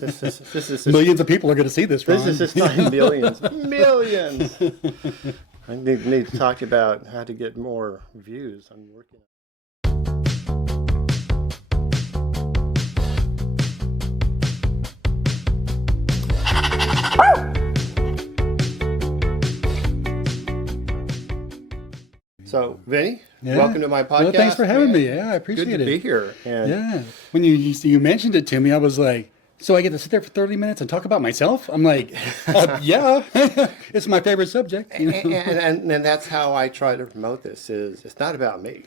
This is Millions of people are going to see this, Ron. This is just time. Millions. Millions. I need to talk about how to get more views. I'm working on. So, Vinny, welcome to my podcast. Well, thanks for having me. Yeah, I appreciate it. Good to be here. And yeah. When you mentioned it to me, I was like, so I get to sit there for 30 minutes and talk about myself? I'm like, yeah, it's my favorite subject. You know? and that's how I try to promote this. Is it's not about me.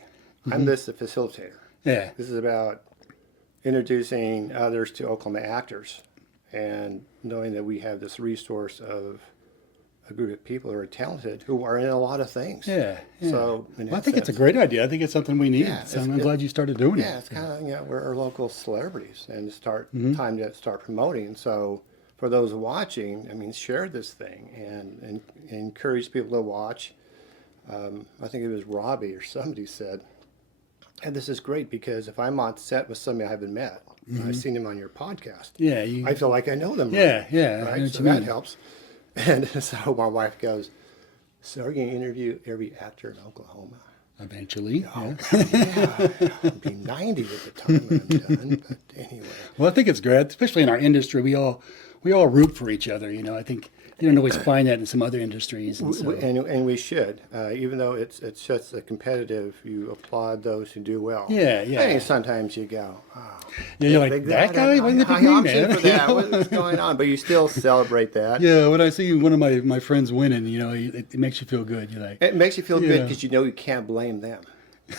I'm just the facilitator. Yeah. This is about introducing others to Oklahoma actors and knowing that we have this resource of a group of people who are talented, who are in a lot of things. Yeah. So I think it's a great idea. I think it's something we need. Yeah, so I'm glad you started doing it. Yeah, it's kind of, we're our local celebrities and time to start promoting. So for those watching, I mean, share this thing and encourage people to watch. I think it was Robbie or somebody said, and this is great because if I'm on set with somebody I haven't met, I've seen them on your podcast. Yeah. I feel like I know them. Yeah, Right? So that helps. And so my wife goes, so are you going to interview every actor in Oklahoma? Eventually. Oh, yeah. I'll be 90 at the time I'm done. But anyway. Well, I think it's great, especially in our industry. We all root for each other. You know, I think you don't always find that in some other industries. And we should, even though it's just a competitive. You applaud those who do well. Yeah. I think sometimes you go, oh, you're like that guy. Why didn't they pick me, man? For that. What's going on? But you still celebrate that. Yeah. When I see one of my friends winning, you know, it makes you feel good. You're like, it makes you feel good because you know you can't blame them.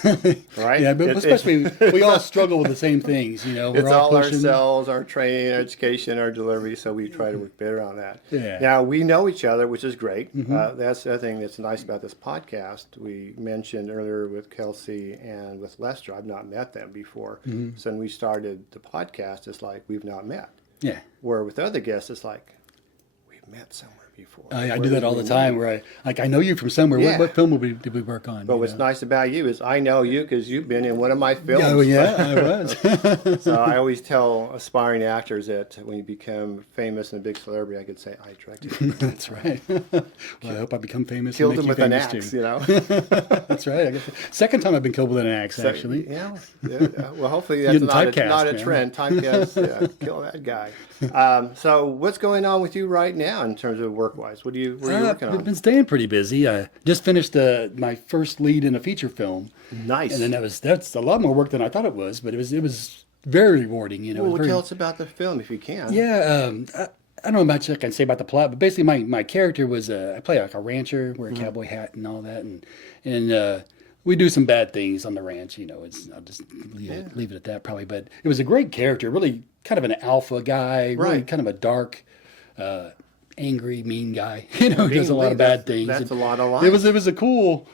Right? Yeah, but especially we all struggle with the same things, you know. It's all ourselves, our training, our education, our delivery, so we try to work better on that. Yeah. Now, we know each other, which is great. That's the other thing that's nice about this podcast. We mentioned earlier with Kelsey and with Lester, I've not met them before. So when we started the podcast, it's like we've not met. Yeah. Where with other guests, it's like we've met somewhere before. I do that all the time where I know you from somewhere. Yeah. What film did we work on? But what's nice about you is I know you because you've been in one of my films. Oh, yeah, I was. So I always tell aspiring actors that when you become famous and a big celebrity, I could say, I directed you. That's right. Well, I hope I become famous. Killed and him make with you an famous axe, too. you know? That's right. Second time I've been killed with an axe, actually. Yeah. Well, hopefully that's not a trend. Typecast, kill that guy. So what's going on with you right now in terms of work-wise? What are you working on? I've been staying pretty busy. I just finished my first lead in a feeter film. Nice. And then that's a lot more work than I thought it was, but it was very rewarding. You know. Well, tell us about the film if you can. Yeah. I don't know much I can say about the plot, but basically my character was I play like a rancher, wear a cowboy hat and all that, and we do some bad things on the ranch. You know, I'll just leave it at that probably. But it was a great character, really kind of an alpha guy, really kind of a dark, angry, mean guy. You know, who does a lot of bad things. That's a lot of life. It was a cool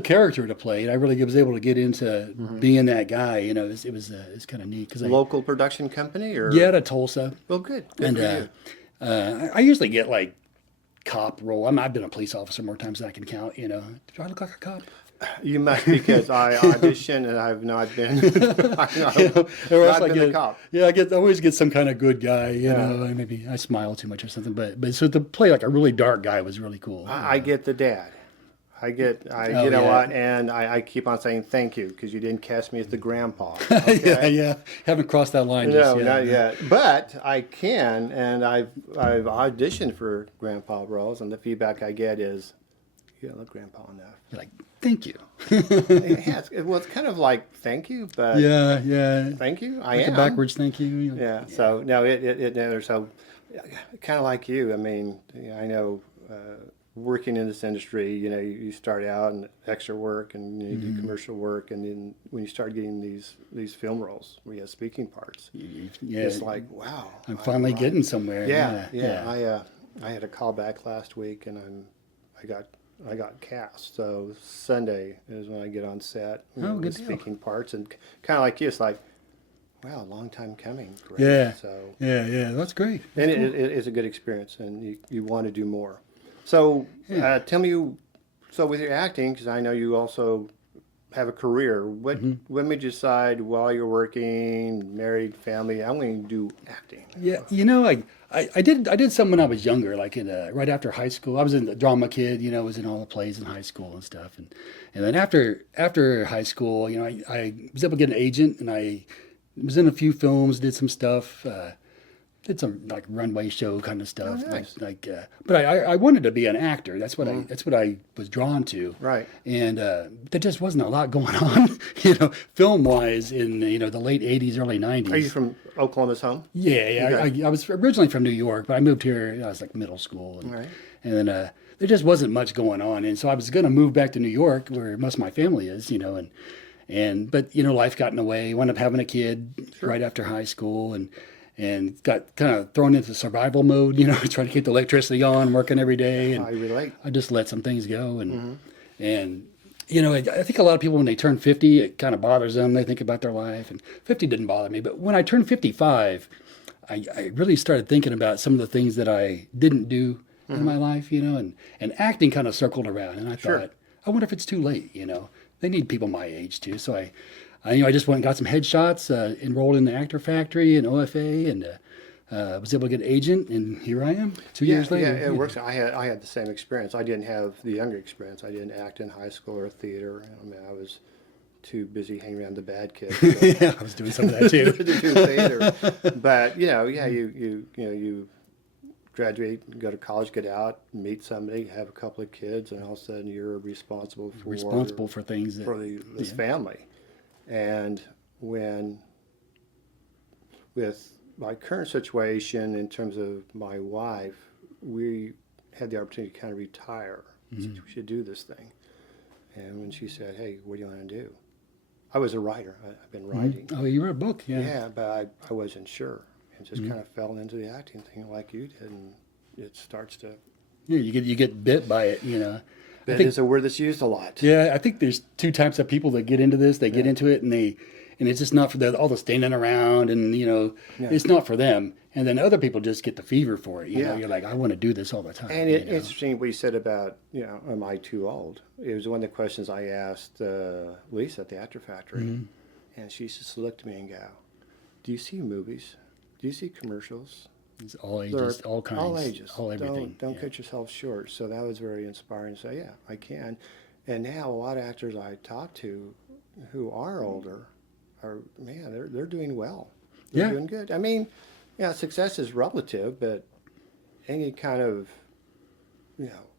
character to play. And I really was able to get into being that guy. You know, it was kind of neat because local production company or out of Tulsa. Well, good. And for you. I usually get like cop role. I've been a police officer more times than I can count. You know, do I look like a cop? You must because I auditioned and I've not been. I've been a cop. Yeah, I always get some kind of good guy. You know, maybe I smile too much or something. But so to play like a really dark guy was really cool. I get the dad. I get a lot, and I keep on saying thank you because you didn't cast me as the grandpa. Okay? yeah. Haven't crossed that line No, just yet. not yet. But I can, and I've auditioned for grandpa roles, and the feedback I get is, you don't look grandpa enough. You're like, thank you. It's kind of like thank you, but thank you. I am backwards thank you. Yeah. So no, so kind of like you. I mean, I know. Working in this industry, you know, you start out in extra work and you do commercial work, and then when you start getting these film roles where you have speaking parts, it's like, wow, I'm finally getting somewhere. Yeah. I had a call back last week, and I got cast. So Sunday is when I get on set with speaking parts, and kind of like you, it's like, wow, long time coming. Great. Yeah. So that's great. And it is a good experience, and you want to do more. So tell me, so with your acting, because I know you also have a career. What made you decide while you're working, married, family, I'm going to do acting? Yeah, I did some when I was younger, like right after high school. I was in the drama kid, was in all the plays in high school and stuff, and then after high school, I was able to get an agent, and I was in a few films, did some stuff, did some like runway show kind of stuff, nice. but I wanted to be an actor. That's what I was drawn to. Right. And there just wasn't a lot going on, film wise in the late '80s, early '90s. Are you from Oklahoma's home? Yeah. Okay. I was originally from New York, but I moved here. I was like middle school, Right. and then there just wasn't much going on, and so I was going to move back to New York, where most of my family is, but life got in the way. Wound up having a kid right after high school, and got kind of thrown into survival mode, trying to keep the electricity on, working every day, and I relate. I just let some things go, and I think a lot of people when they turn 50, it kind of bothers them. They think about their life, and 50 didn't bother me, but when I turned 55, I really started thinking about some of the things that I didn't do in my life, and acting kind of circled around, and I thought, I wonder if it's too late, They need people my age too, so I just went and got some headshots, enrolled in the Actor Factory and OFA, and was able to get an agent, and here I am 2 years later. Yeah, it works. I had the same experience. I didn't have the younger experience. I didn't act in high school or theater. I mean, I was too busy hanging around the bad kids. Yeah, I was doing some of that too. to do theater. But you graduate, go to college, get out, meet somebody, have a couple of kids, and all of a sudden you're responsible for things for this family. And with my current situation in terms of my wife, we had the opportunity to kind of retire. Mm-hmm. We should do this thing. And when she said, "Hey, what do you want to do?" I was a writer. I've been writing. Oh, you wrote a book, yeah. Yeah, but I wasn't sure. And just kind of fell into the acting thing like you did, and it starts to... Yeah, you get bit by it, That is a word that's used a lot. Yeah, I think there's two types of people that get into this. They get into it, and it's just not for all the standing around, and it's not for them. And then other people just get the fever for it. You're like, I want to do this all the time. And it's interesting what you said about, am I too old? It was one of the questions I asked Lisa at the Actor Factory, and she just looked at me and go, "Do you see movies? Do you see commercials?" It's all ages, all kinds, all ages, all everything. Don't cut yourself short. So that was very inspiring to say, yeah, I can. And now a lot of actors I talk to who are older they're doing well. They're doing good. I mean, success is relative, but any kind of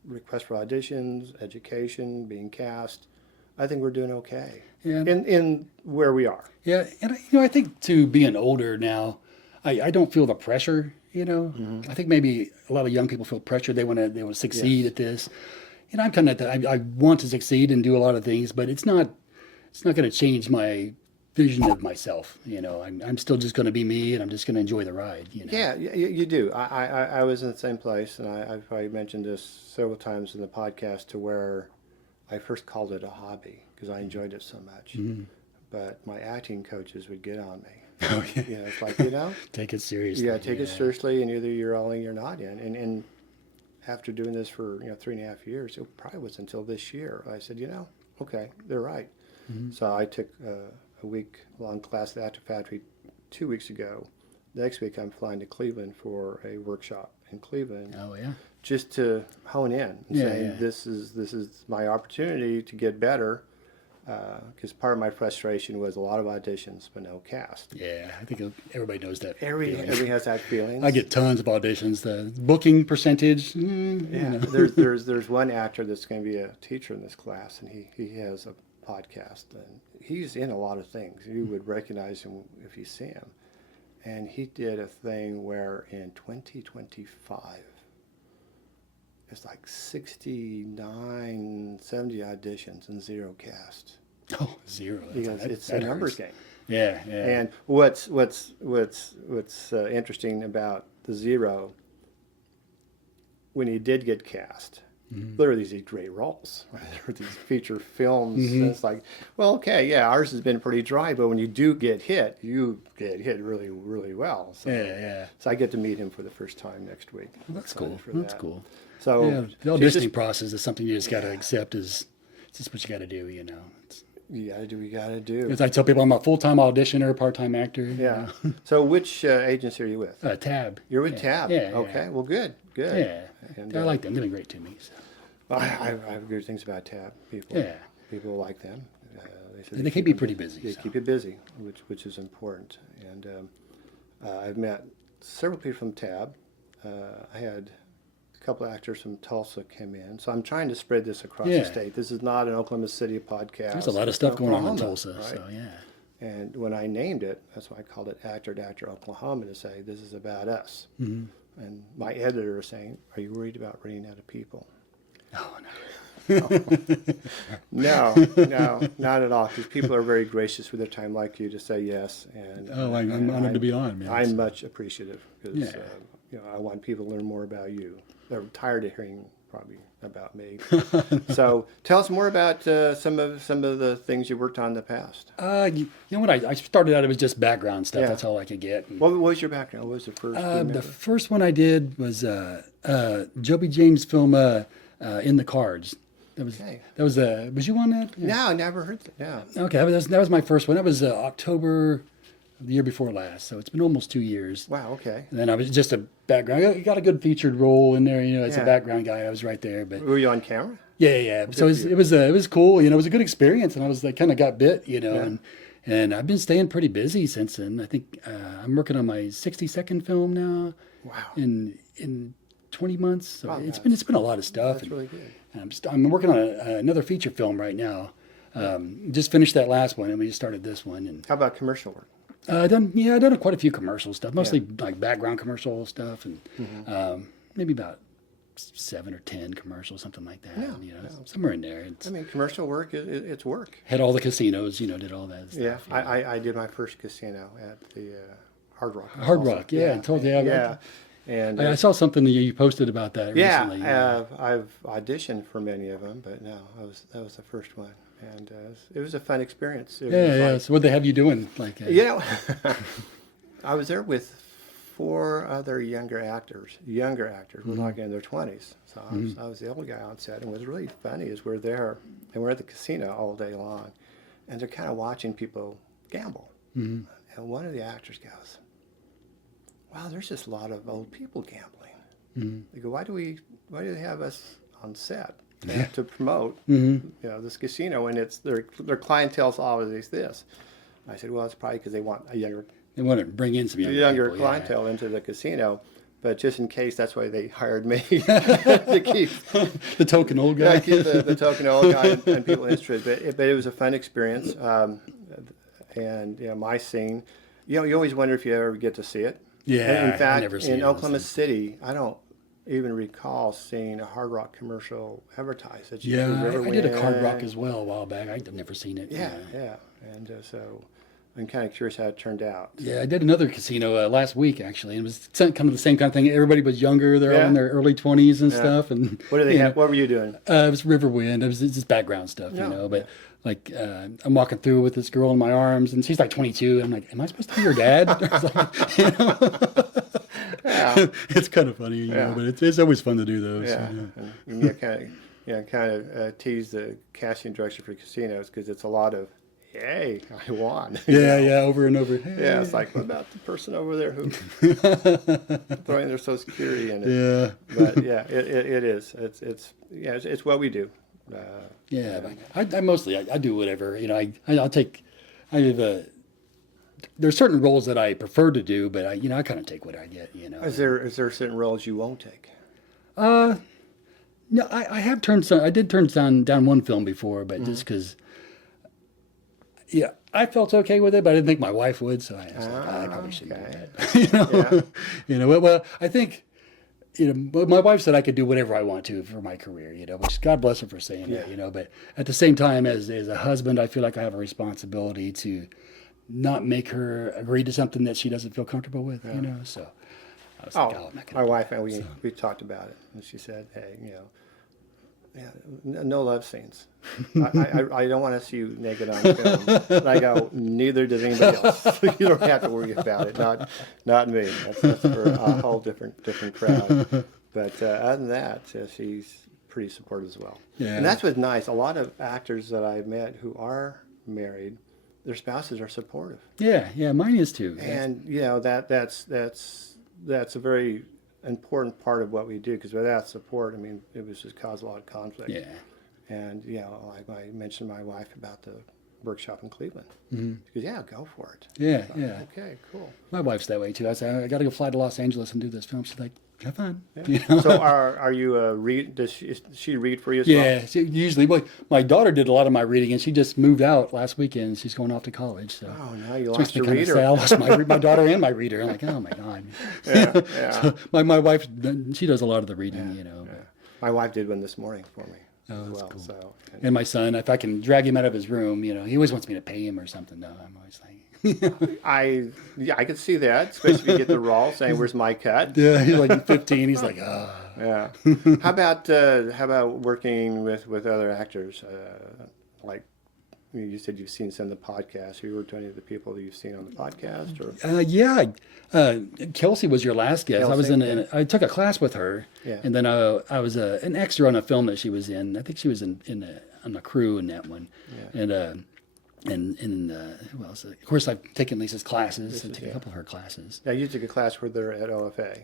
request for auditions, education, being cast, I think we're doing okay. Yeah. In where we are. Yeah, and I think to being older now, I don't feel the pressure. I think maybe a lot of young people feel pressure. They want to succeed at this. I'm kind of I want to succeed and do a lot of things, but it's not going to change my vision of myself. I'm still just going to be me, and I'm just going to enjoy the ride. Yeah, you do. I was in the same place, and I've probably mentioned this several times in the podcast, to where I first called it a hobby because I enjoyed it so much. Mm-hmm. But my acting coaches would get on me. Oh, yeah. It's like, take it seriously. Yeah, take it seriously, and either you're all in or you're not in. And after doing this for 3.5 years, it probably was until this year, I said, okay, they're right. Mm-hmm. So I took a week-long class at the Actor Factory 2 weeks ago. Next week, I'm flying to Cleveland for a workshop in Cleveland. Oh, yeah. Just to hone in and say, this is my opportunity to get better. Because part of my frustration was a lot of auditions but no cast. Yeah, I think everybody knows that. Everybody has that feeling. I get tons of auditions. The booking percentage. There's one actor that's going to be a teacher in this class, and he has a podcast, and he's in a lot of things. You would recognize him if you see him. And he did a thing where in 2025, it's like 69, 70 auditions and 0 cast. Oh, 0. Because it's a numbers game. Yeah. And what's interesting about the 0, when he did get cast, there were these great roles. Right? There were these feature films. And it's like, well, okay, ours has been pretty dry, but when you do get hit, you get hit really, really well. So, So I get to meet him for the first time next week. Well, that's cool. That's cool. So the auditioning process is something you just got to accept. Is just what you got to do, You got to do what you got to do. Because I tell people I'm a full-time auditioner, part-time actor. Yeah. So which agency are you with? Tab. You're with Tab. Yeah. Okay. Well, good. Good. Yeah. And, I like them. They've been great to me. So. I have good things about Tab. People like them. They keep me pretty busy. They keep you busy, which is important. And I've met several people from Tab. I had a couple of actors from Tulsa come in. So I'm trying to spread this across the state. This is not an Oklahoma City podcast. There's a lot of stuff going on in Tulsa. Right? So, yeah. And when I named it, that's why I called it Actor to Actor Oklahoma, to say this is about us. Mm-hmm. And my editor was saying, "Are you worried about running out of people?" Oh, no. No, not at all. Because people are very gracious with their time, like you, to say yes. And I'm honored to be on, man. I'm much appreciative because I want people to learn more about you. They're tired of hearing probably about me. So tell us more about some of the things you worked on in the past. You know what? I started out, it was just background stuff. Yeah. That's all I could get. And, What was your background? What was the first? the first one I did was Joby James' film In the Cards. That was was you on that? No, I never heard that. Yeah. Okay, that was my first one. That was October of the year before last, so it's been almost 2 years. Wow. Okay. And then I was just a background. I got a good featured role in there, as a background guy. I was right there, but Were you on camera? yeah. So it was cool. It was a good experience, and I was kind of got bit, and I've been staying pretty busy since then. I think I'm working on my 60-second film now. Wow. In 20 months. So Wow, it's been a lot of stuff. That's really good. I'm working on another feature film right now. Just finished that last one, and we just started this one. And How about commercial work? I've done quite a few commercial stuff, mostly like background commercial stuff, and maybe about 7 or 10 commercials, something like that. Somewhere in there. I mean, commercial work, it's work. Had all the casinos, did all that stuff. Yeah, I did my first casino at the Hard Rock. Hard Rock, I told you. Yeah. And I saw something that you posted about that recently. I've auditioned for many of them, but no, that was the first one, and it was a fun experience. So what they have you doing? I was there with 4 other younger actors. We're talking in their 20s. So I was the old guy on set, and what's really funny is we're there, and we're at the casino all day long, and they're kind of watching people gamble. And one of the actors goes, "Wow, there's just a lot of old people gambling." They go, why do they have us on set to promote this casino, and it's their clientele's always this? I said, well, it's probably because they want They want to bring in some younger people, clientele into the casino, but just in case, that's why they hired me to keep the token old guy. keep the token old guy and people interested. But it was a fun experience, and my scene. You always wonder if you ever get to see it. Yeah, in fact, never in Oklahoma City, I don't even recall seeing a Hard Rock commercial advertised. I did a Hard Rock as well a while back. I've never seen it. Yeah. And so I'm kind of curious how it turned out. Yeah, I did another casino last week, actually. And it was kind of the same kind of thing. Everybody was younger. They're all in their early 20s and stuff. And what do they have? What were you doing? It was Riverwind. It was just background stuff, But I'm walking through with this girl in my arms, and she's like 22. I'm like, am I supposed to be your dad? It's kind of funny, but it's always fun to do those. Yeah, and kind of tease the casting director for casinos because it's a lot of, "Hey, I won." Over and over. Hey. Yeah, it's like, what about the person over there who throwing their Social Security in it? Yeah, but it is. It's what we do. I mostly do whatever. I'll take. There's certain roles that I prefer to do, but I kind of take what I get. Is there certain roles you won't take? No, I have turned some. I did turn down one film before, but just because. Yeah, I felt okay with it, but I didn't think my wife would, so I was like, I probably shouldn't do that. Well, I think. My wife said I could do whatever I want to for my career, which God bless her for saying that, but at the same time, as a husband, I feel like I have a responsibility to not make her agree to something that she doesn't feel comfortable with, so I was like, I'm not gonna my wife and we talked about it, and she said, hey, no love scenes. I don't want to see you naked on film. And I go, neither does anybody else. You don't have to worry about it. Not me. That's for a whole different crowd. But other than that, she's pretty supportive as well. Yeah. And that's what's nice. A lot of actors that I've met who are married, their spouses are supportive. Yeah, mine is too. And that's a very important part of what we do, because without support, I mean, it was just cause a lot of conflict. Yeah. And like I mentioned to my wife about the workshop in Cleveland. Mm-hmm. She goes, "Yeah, go for it." Yeah, So, yeah. Okay, cool. My wife's that way too. I say, I got to go fly to Los Angeles and do this film. She's like, have fun. Yeah. You know? So are you read? Does she read for you as well? Yeah, usually. Well, my daughter did a lot of my reading, and she just moved out last weekend. She's going off to college. So Oh, now you it lost makes me your kind of reader. sad. I lost my daughter and my reader. I'm like, oh my god. Yeah, yeah. So my wife, she does a lot of the reading. You know. Yeah. My wife did one this morning for me Oh, as that's well. cool. So And my son, if I can drag him out of his room, you know, he always wants me to pay him or something. No, I'm always like, I could see that, especially if you get the role saying, "Where's my cut?" yeah, he's like 15. He's like, oh. Yeah. How about working with other actors? Like you said, you've seen some of the podcasts. Have you worked with any of the people that you've seen on the podcast? Or Yeah, Kelsey was your last guest. I was Kelsey, I took a class with her, Yeah. and then I was an extra on a film that she was in. I think she was on the crew in that one, Yeah. and who else? Of course, I've taken Lisa's classes. I took a yeah. couple of her classes, Yeah, you took a class where they're at OFA.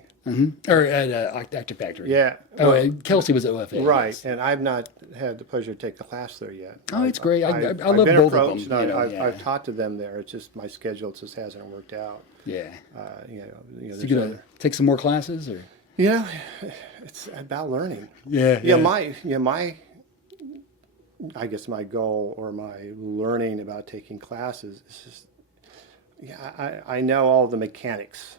or at Actor Factory. Yeah. Oh, Well, and Kelsey was at OFA. right, yes. and I've not had the pleasure to take a class there yet. Oh, it's great. I I've love been both of approached, them. and You know, I've yeah. taught to them there. It's just my schedule just hasn't worked out. Yeah. You So there's you gonna other- take some more classes, or? It's about learning. Yeah. My I guess my goal or my learning about taking classes is just, I know all the mechanics.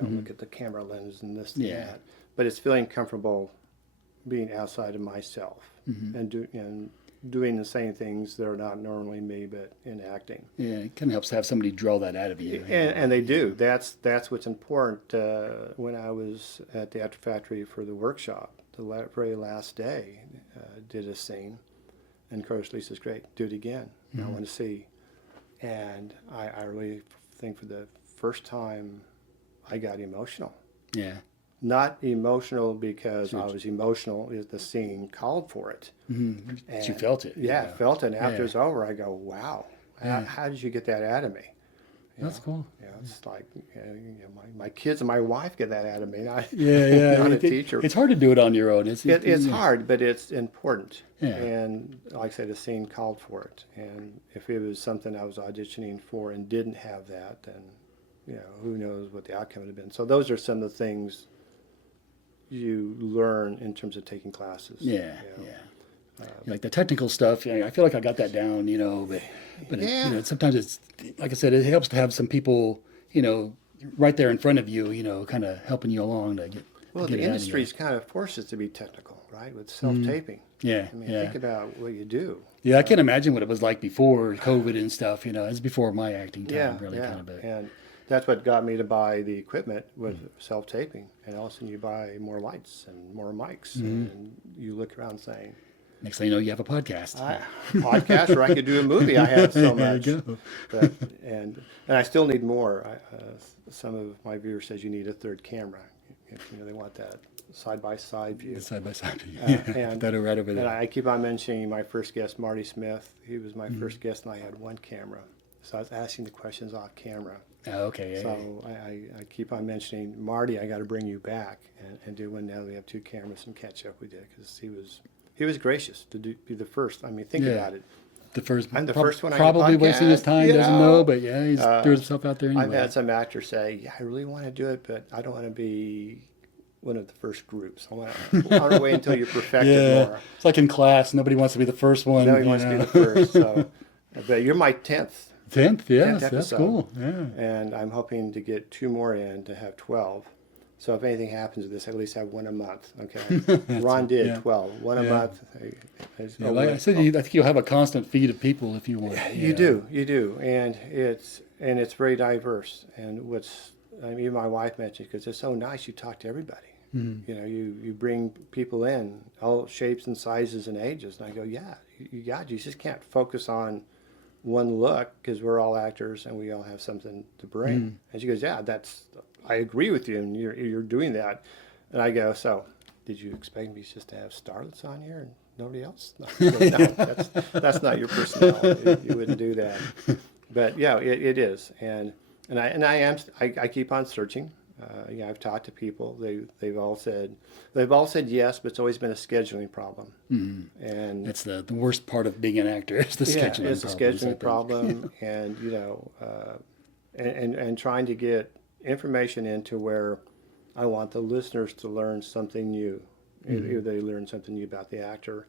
Don't look at the camera lens and this and Yeah. that, but it's feeling comfortable being outside of myself and doing the same things that are not normally me, but in acting. Yeah, it kind of helps to have somebody draw that out of you. And they do. That's what's important. When I was at the Actor Factory for the workshop, the very last day, did a scene, and of course Lisa's great. Do it again. I want to see. And I really think for the first time, I got emotional. Yeah. Not emotional because I was emotional. The scene called for it. Mm-hmm. And, You felt it. Yeah, felt it. And after Yeah. it's over, I go, wow. How did you get that out of me? That's cool. It's like my kids and my wife get that out of me. Yeah. Not a teacher. It's hard to do it on your own. It's hard, but it's important. Yeah. And like I said, the scene called for it. And if it was something I was auditioning for and didn't have that, then who knows what the outcome would have been. So those are some of the things you learn in terms of taking classes. Yeah. Like the technical stuff, I feel like I got that down, but sometimes it's, like I said, it helps to have some people, right there in front of you, kind of helping you along to get. Well, to get the it out of industry's kind of forces to be technical, right? With self-taping. Yeah, I mean, yeah. think about what you do. Yeah, I can't imagine what it was like before COVID and stuff. It's before my acting time, Yeah, really yeah. kind of. And that's what got me to buy the equipment with self-taping. And all of a sudden you buy more lights and more mics. And you look around saying, Next thing you know, you have a podcast. podcast, or I could do a movie. I have so There much. you go. But, and I still need more. Some of my viewers says you need a third camera. They want that side-by-side view. Side by side. And, That right over and there. I keep on mentioning my first guest, Marty Smith. He was my first guest, and I had one camera. So I was asking the questions off camera. Oh, okay. So I keep on mentioning, Marty, I got to bring you back and do one now that we have two cameras and catch up with you, because he was gracious to be the first. I mean, think about it. The first, I'm the first one on your probably wasting his podcast, time, doesn't know, but yeah, he's threw himself out there anyway. I've had some actors say, yeah, I really want to do it, but I don't want to be one of the first groups. I want to wait until you're perfected more. It's like in class, nobody wants to be the first one. Nobody wants to be the first. So, but you're my 10th. 10th, yes, 10th that's episode. cool. Yeah. And I'm hoping to get 2 more in to have 12. So if anything happens with this, I at least have 1 a month. Okay, Ron did 12, 1 a month. Yeah, like I said, I think you'll have a constant feed of people if you want. You do, and it's very diverse. And even my wife mentioned, because it's so nice, you talk to everybody. Mm-hmm. You bring people in, all shapes and sizes and ages, and I go, yeah, you just can't focus on one look, because we're all actors and we all have something to bring. Mm-hmm. And she goes, yeah, I agree with you, and you're doing that. And I go, so did you expect me just to have starlets on here? And nobody else? No, that's not your personality. You wouldn't do that. But yeah, it is, and I keep on searching. I've talked to people. They've all said yes, but it's always been a scheduling problem. Mm-hmm. And that's the worst part of being an actor is the scheduling. It's a scheduling problem, and and trying to get information into where I want the listeners to learn something new. Mm-hmm. Either they learn something new about the actor,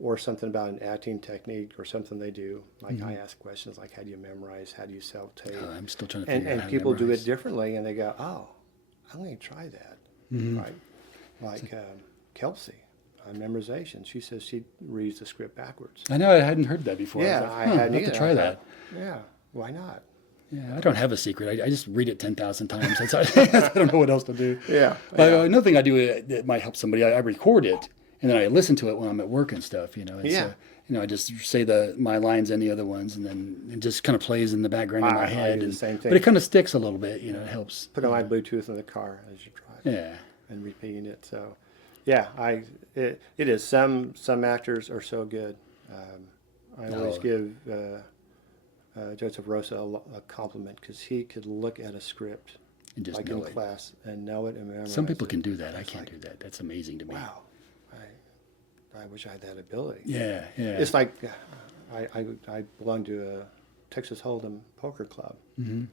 or something about an acting technique, or something they do. Like mm-hmm. I ask questions like, how do you memorize? How do you self-tape? I'm still trying to figure out how and people to memorize. do it differently, and they go, oh, I'm going to try that. Mm-hmm. Right? Like Kelsey on memorization. She says she reads the script backwards. I know, I hadn't heard that before. Yeah, I hadn't either. To try that. Yeah, why not? Yeah, I don't have a secret. I just read it 10,000 times. I don't know what else to do. Yeah. But another thing I do that might help somebody, I record it, and then I listen to it when I'm at work and stuff. I just say my lines and the other ones, and then it just kind of plays in the background in my head. I do the same thing. But it kind of sticks a little bit. It helps. Put on my Bluetooth in the car as you drive. Yeah. And repeating it. So, yeah, it is. Some actors are so good. I always give Joseph Rosa a compliment because he could look at a script and just like know in class and know it and memorize it. Some people can do that. I can't do that. That's amazing to me. Wow. I wish I had that ability. Yeah. It's like I belong to a Texas Hold'em poker club, mm-hmm.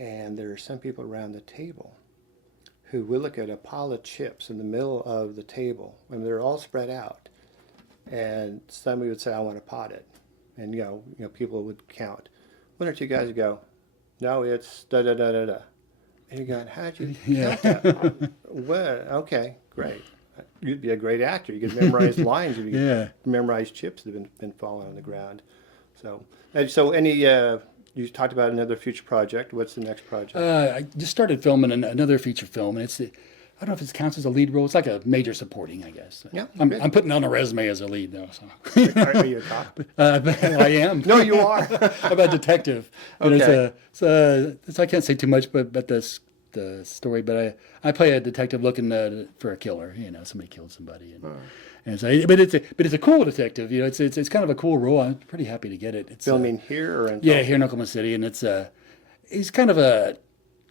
and there are some people around the table who will look at a pile of chips in the middle of the table, and they're all spread out, and somebody would say, "I want to pot it," and people would count. One or two guys would go, "No, it's da da da da da," and you're going, "How'd you count that?" Well, okay, great. You'd be a great actor. You could memorize lines. You could memorize chips that have been falling on the ground. So any you talked about another future project. What's the next project? I just started filming another feature film, and I don't know if it counts as a lead role. It's like a major supporting, I guess. Yeah, I'm putting on a resume as a lead, though. So. Are you a cop? I am. No, you are. I'm a detective. Okay. So I can't say too much, but the story. But I play a detective looking for a killer. Somebody killed somebody, and so but it's a cool detective. It's kind of a cool role. I'm pretty happy to get it. It's filming here or in here in Oklahoma City, and he's kind of a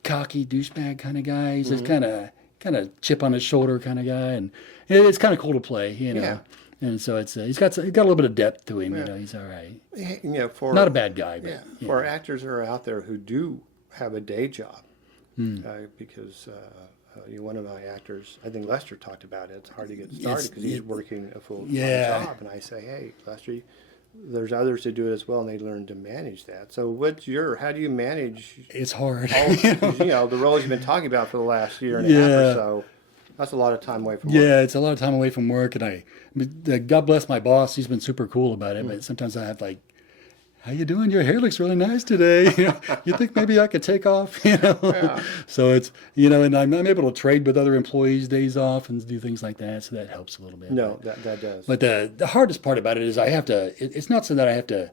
cocky douchebag kind of guy. He's just kind of chip on his shoulder kind of guy, and it's kind of cool to play. Yeah. And so he's got a little bit of depth to him. Yeah. He's all right. Not a bad guy. But, for actors who are out there who do have a day job, because one of my actors, I think Lester talked about it. It's hard to get started because he's working a full-time job, and I say, hey, Lester, there's others who do it as well, and they learn to manage that. So how do you manage? It's hard. The roles you've been talking about for the last year and a half or so. That's a lot of time away from work. Yeah, it's a lot of time away from work, and God bless my boss. He's been super cool about it, but sometimes I have how you doing? Your hair looks really nice today. You think maybe I could take off? Yeah. So it's and I'm able to trade with other employees days off and do things like that. So that helps a little bit. No, that does. But the hardest part about it is I have to. It's not so that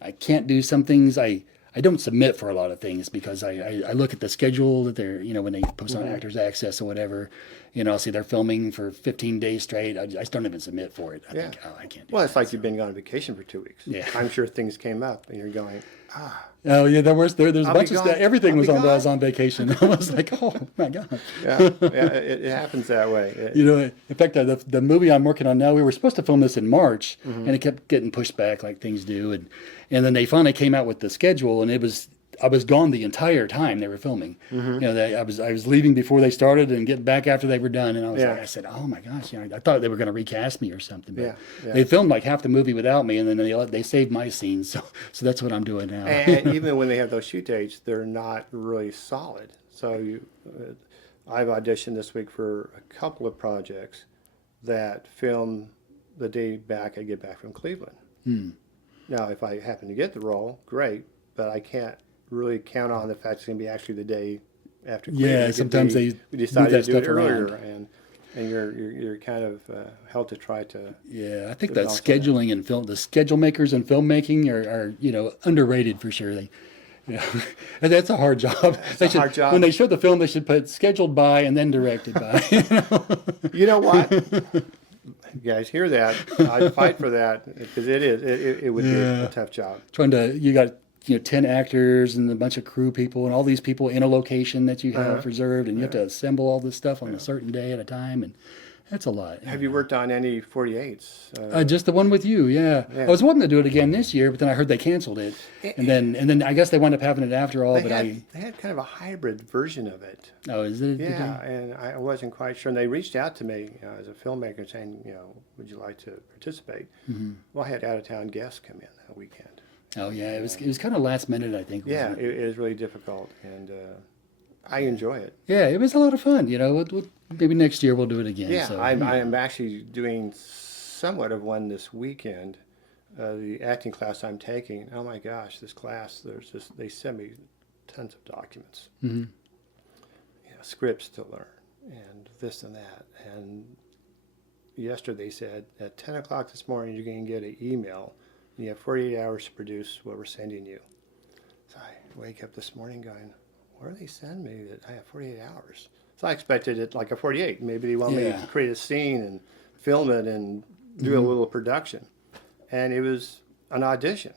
I can't do some things. I don't submit for a lot of things because I look at the schedule that they're, when they post on Actors Access or whatever, I'll see they're filming for 15 days straight. I just don't even submit for it. I think, I can't do it's like you've been on vacation for 2 weeks. Yeah. I'm sure things came up and you're going, Oh, yeah, there's a bunch of stuff. Everything was on while I was on vacation. I was like, oh, my God. Yeah, it happens that way. In fact, the movie I'm working on now, we were supposed to film this in March, and it kept getting pushed back like things do. And then they finally came out with the schedule, and I was gone the entire time they were filming. I was leaving before they started and getting back after they were done. And I said, oh my gosh, I thought they were going to recast me or something. But they filmed like half the movie without me, and then they saved my scenes. So that's what I'm doing now. And even when they have those shoot dates, they're not really solid. So I've auditioned this week for a couple of projects that film the day back I get back from Cleveland. Now, if I happen to get the role, great, but I can't really count on the fact it's going to be actually the day after Cleveland. Yeah, sometimes we decided to do it earlier, and you're kind of held to try to. Yeah, I think that scheduling and the schedule makers in filmmaking are underrated for sure. And that's a hard job. It's a hard job. When they show the film, they should put scheduled by and then directed by. You know what? you guys hear that? I'd fight for that because it would be a tough job. You got 10 actors and a bunch of crew people and all these people in a location that you have reserved, and you have to assemble all this stuff on a certain day at a time, and that's a lot. Have you worked on any 48s? Just the one with you, yeah. I was wanting to do it again this year, but then I heard they canceled it, and then I guess they wound up having it after all. They had kind of a hybrid version of it. Oh, is it? Yeah, and I wasn't quite sure. And they reached out to me as a filmmaker saying, would you like to participate? Mm-hmm. Well, I had out-of-town guests come in that weekend. Oh yeah, it was kind of last minute, I think. Yeah, it was really difficult, and I enjoy it. Yeah, it was a lot of fun. Maybe next year we'll do it again. Yeah, so, I am actually doing somewhat of one this weekend. The acting class I'm taking. Oh my gosh, this class! They send me tons of documents, scripts to learn, and this and that. And yesterday they said at 10 o'clock this morning you're going to get an email. You have 48 hours to produce what we're sending you. So I wake up this morning going, where do they send me that I have 48 hours? So I expected it like a 48. Maybe they want me to create a scene and film it and do a little production. And it was an audition.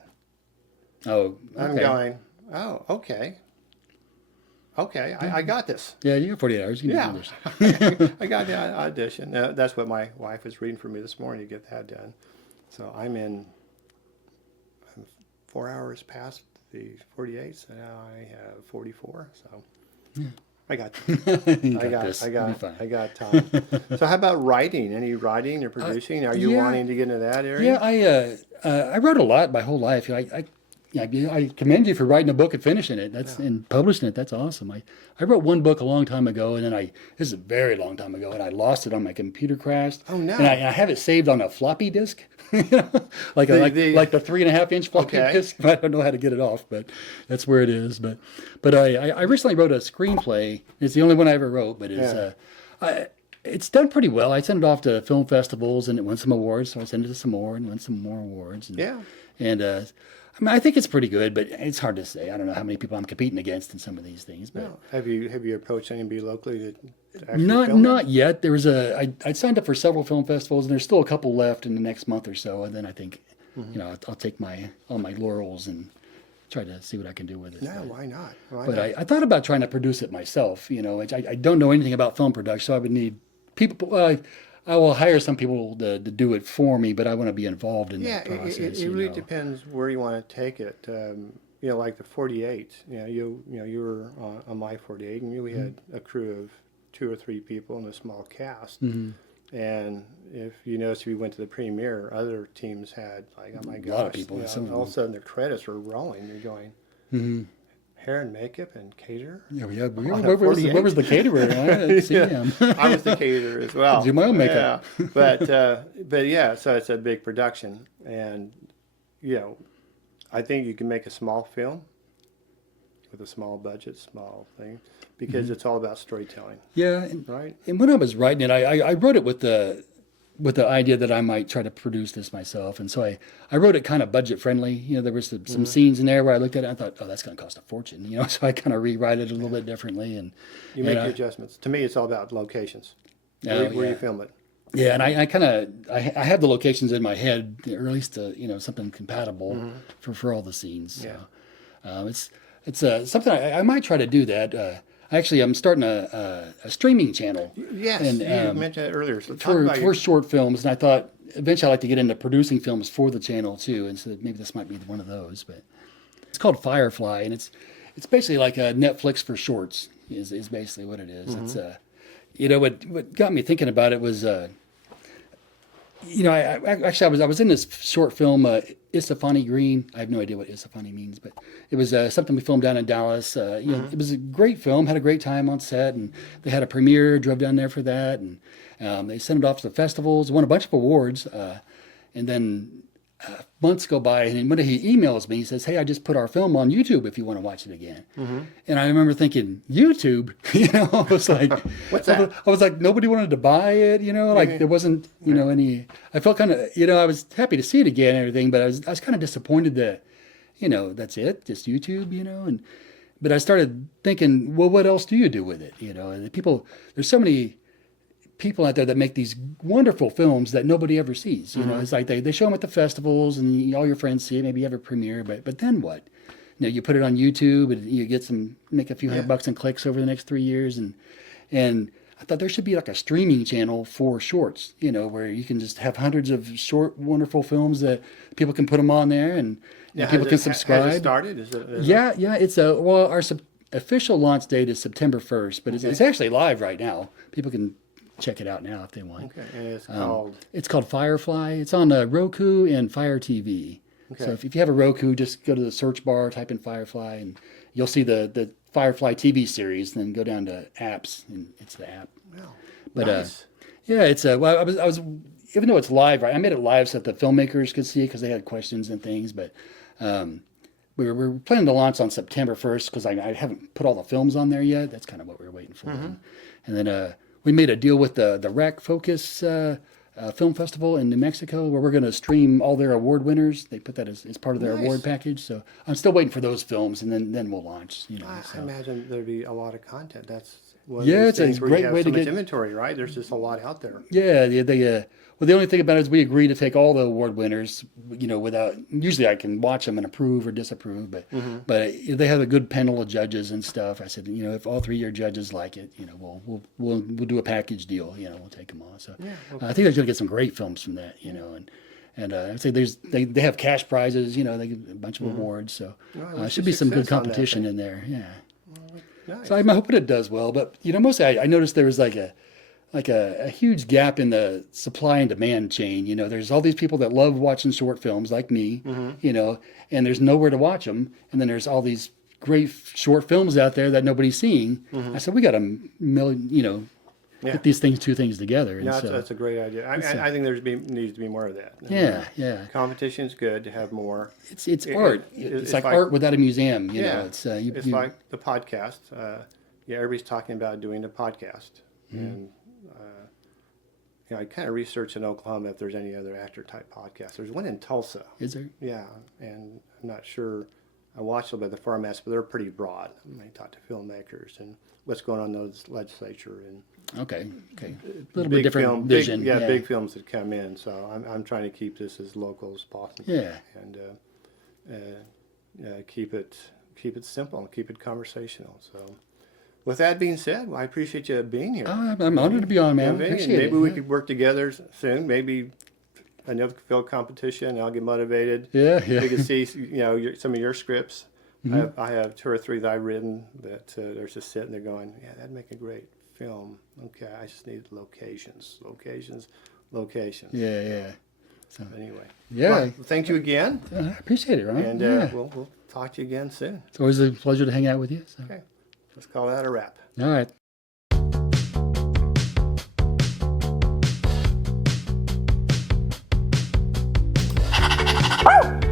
Oh, okay. I'm going, oh, okay. Okay, I got this. Yeah, you got 48 hours. You can do this. I got the audition. That's what my wife was reading for me this morning to get that done. So I'm 4 hours past the 48, so now I have 44. So I got I got time. So how about writing? Any writing or producing? Are you wanting to get into that area? Yeah, I wrote a lot my whole life. I commend you for writing a book and finishing it. And publishing it. That's awesome. I wrote one book a long time ago, and then this is a very long time ago, and I lost it on my computer crashed. Oh no! And I have it saved on a floppy disk, like the 3.5-inch floppy disk. I don't know how to get it off, but that's where it is. But I recently wrote a screenplay. It's the only one I ever wrote, but it's done pretty well. I sent it off to film festivals, and it won some awards. So I sent it to some more, and won some more awards. And I think it's pretty good, but it's hard to say. I don't know how many people I'm competing against in some of these things. But have you approached anybody locally to actually film not yet. There was I signed up for several film festivals, and there's still a couple left in the next month or so. And then I think, I'll take all my laurels and try to see what I can do with it. No, why not? But I thought about trying to produce it myself. I don't know anything about film production, so I would need people. I will hire some people to do it for me, but I want to be involved in that process. It really depends where you want to take it. Like the 48. You were on my 48, and we had a crew of 2 or 3 people and a small cast. Mm-hmm. And if you notice, if you went to the premiere, other teams had oh my gosh, a lot of people. All of a sudden, their credits were rolling. You're going. Mm-hmm. Hair and makeup and cater. Where was the caterer? I didn't see him. I was the caterer as well. I do my own makeup. Yeah. But yeah, so it's a big production, and I think you can make a small film with a small budget, small thing, because it's all about storytelling. Yeah, right. And when I was writing it, I wrote it with the idea that I might try to produce this myself. And so I wrote it kind of budget friendly. There was some scenes in there where I looked at it and I thought, oh, that's going to cost a fortune. So I kind of rewrite it a little bit differently. And you make your adjustments. To me, it's all about locations. Where you film it. Yeah, and I had the locations in my head, or at least something compatible for all the scenes. So it's something I might try to do that. Actually, I'm starting a streaming channel. Yes, and, you mentioned that earlier. So for short films, and I thought eventually I'd like to get into producing films for the channel too, and so maybe this might be one of those. But it's called Firefly, and it's basically like a Netflix for shorts. Is basically what it is. It's what got me thinking about it was I was in this short film, Isafani Green. I have no idea what Isafani means, but it was something we filmed down in Dallas. It was a great film, had a great time on set, and they had a premiere, drove down there for that, and they sent it off to the festivals, won a bunch of awards, and then months go by, and one day he emails me. He says, "Hey, I just put our film on YouTube if you want to watch it again." Mm-hmm. And I remember thinking, YouTube? I was like, "What's that?" I was like, nobody wanted to buy it. Like there wasn't, any. I felt kind of, I was happy to see it again and everything, but I was kind of disappointed that, that's it, just YouTube. But I started thinking, well, what else do you do with it? And people, there's so many people out there that make these wonderful films that nobody ever sees. You know, it's like they show them at the festivals and all your friends see it. Maybe you have a premiere, but then what? You know, you put it on YouTube and you make a few $100 in clicks over the next 3 years. And I thought there should be like a streaming channel for shorts, you know, where you can just have hundreds of short, wonderful films that people can put them on there and people can subscribe. Has it started? Yeah. It's our official launch date is September 1st, but it's actually live right now. People can check it out now if they want. Okay, and it's called? It's called Firefly. It's on Roku and Fire TV. Okay. So if you have a Roku, just go to the search bar, type in Firefly, and you'll see the Firefly TV series. Then go down to apps, and it's the app. Wow, But nice. yeah, it's well, I was even though it's live, right? I made it live so that the filmmakers could see it because they had questions and things. But we were planning to launch on September 1st because I haven't put all the films on there yet. That's kind of what we were waiting for. And then we made a deal with the Rack Focus Film Festival in New Mexico where we're going to stream all their award winners. They put that as part of their award package. So I'm still waiting for those films, and then we'll launch. You know, I imagine there'd be a lot of content. That's one of Yeah, those it's a things where great you have way so to much get- inventory, right? There's just a lot out there. Yeah, well, the only thing about it is we agreed to take all the award winners, you know, without, usually I can watch them and approve or disapprove, but they have a good panel of judges and stuff. I said, you know, if all 3 of your judges like it, you know, we'll do a package deal, you know, we'll take them all. So I think they're going to get some great films from that, you know, and I'd say they have cash prizes, you know, they get a bunch of awards, so wish should you be some good success on that competition thing. in there, yeah. Nice. So I'm hoping it does well, but you know, mostly I noticed there was like a huge gap in the supply and demand chain. You know, there's all these people that love watching short films like me, you know, and there's nowhere to watch them. And then there's all these great short films out there that nobody's seeing. I said, we got to, you know, get these two things together. And No, so, that's a great idea. I think needs to be more of that. yeah. Competition's good to have more. It's art. It's like art without a museum. You know, it's like the podcast. Everybody's talking about doing a podcast, and I kind of researched in Oklahoma if there's any other actor type podcasts. There's one in Tulsa. Is there? Yeah, and I'm not sure. I watched a little bit of the formats, but they're pretty broad. They talk to filmmakers and what's going on in the legislature and Okay. A little bit different vision. big films that come in. So I'm trying to keep this as local as possible. Yeah. And keep it simple and keep it conversational. So, with that being said, I appreciate you being here. I'm honored to be on, man. Maybe Appreciate it. we could work together soon. Maybe another film competition. I'll get motivated. Yeah. We can see some of your scripts. I have 2 or 3 that I've written that they're just sitting there going, yeah, that'd make a great film. Okay, I just need locations. Yeah. So Anyway. Yeah. Well, thank you again. I appreciate it, Ryan. And Yeah. we'll talk to you again soon. It's always a pleasure to hang out with you. So. Okay. Let's call that a wrap. All right. Woo!